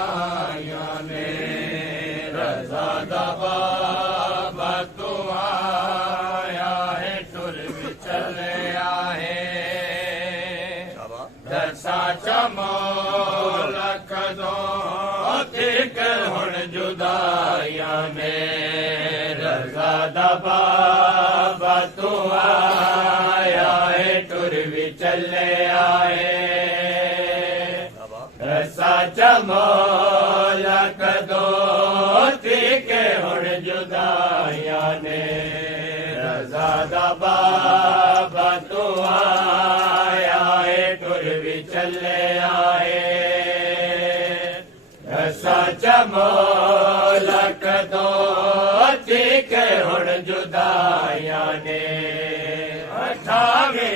जुदाइया ने रजा दा बाबा तू आया है टुर भी चले आए दसा चमो लख दो ठीक हुण जुदाइया ने रजा दा बाबा तू आया है टुर भी चले आए रसा चमो लख दो ठीक हुण जुदाइया ने रजा दा बाबा तू आया है टुर भी चले आए रसा चमो लख दो ठीक हुण जुदाइया ने अठावी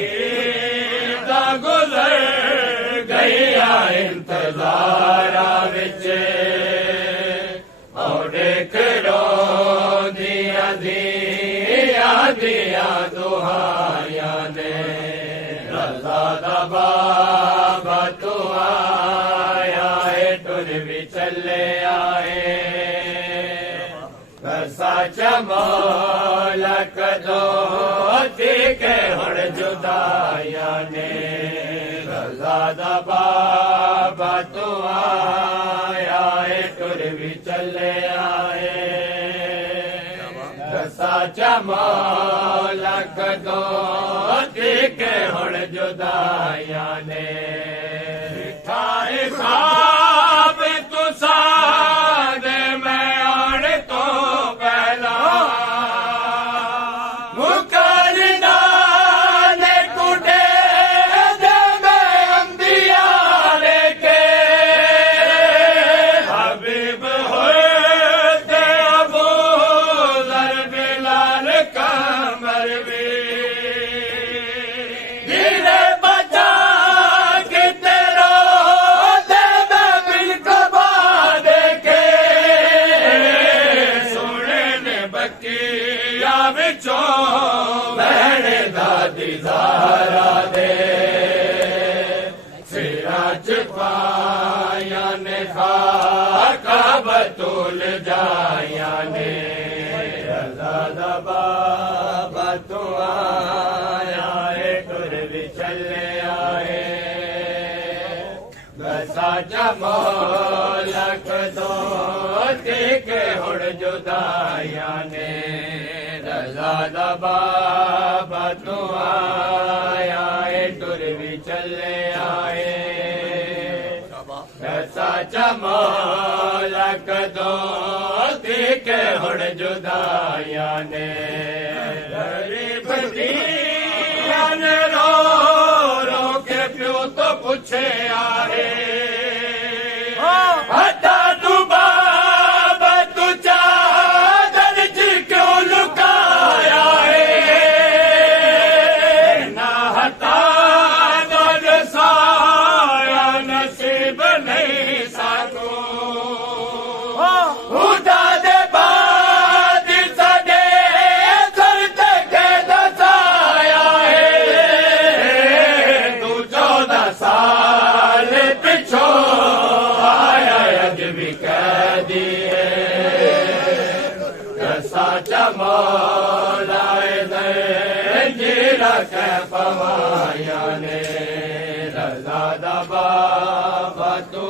दा गुजर गईया इंतजारा विच देख रो दिया दिया दिया दुहाया ने रजा दा बाबा तू आया है टुर भी चले आए रसा चमो लख दो ठीक हुण जुदाइया ने रजा दा बाबा तू आया है टुर भी चले आए रसा चमो लख दो ठीक हुण जुदाइया ने ठाए खाब तू सादे मैं आण तो पहला मुकरना ने कुटे दे मैं अंबिया लेके हबीब होते अबू जर बिलाल कमर भी गिरे बचा के तेरा दे मैं बिलकबा देखे सोने ने बकिया बिचो मैंने दादी जारा दे सिरा चुपाया ने खाका बतूल जाया ने रजा दा बाबा तू आया है टुर भी चले आए दसा चमो लख दो ठीक हुण जुदाइया ने रजा दा बाबा तू आया है टुर भी चले आए दसा चमो लख दो ठीक हुण जुदाइया ने गरीब दिया ने रो रो के प्यो तो पूछे आए हटा तू बाबा तू चादर च क्यों लुकाया है ना हटा दर साया नसीब नहीं साको खुदा दे बाद सदे सर तक दसाया है तू 14 साल पिछो आया अज भी कह दिए रसा चमो लाए दे जीरा कह पवाया ने रजा दा बाबा तू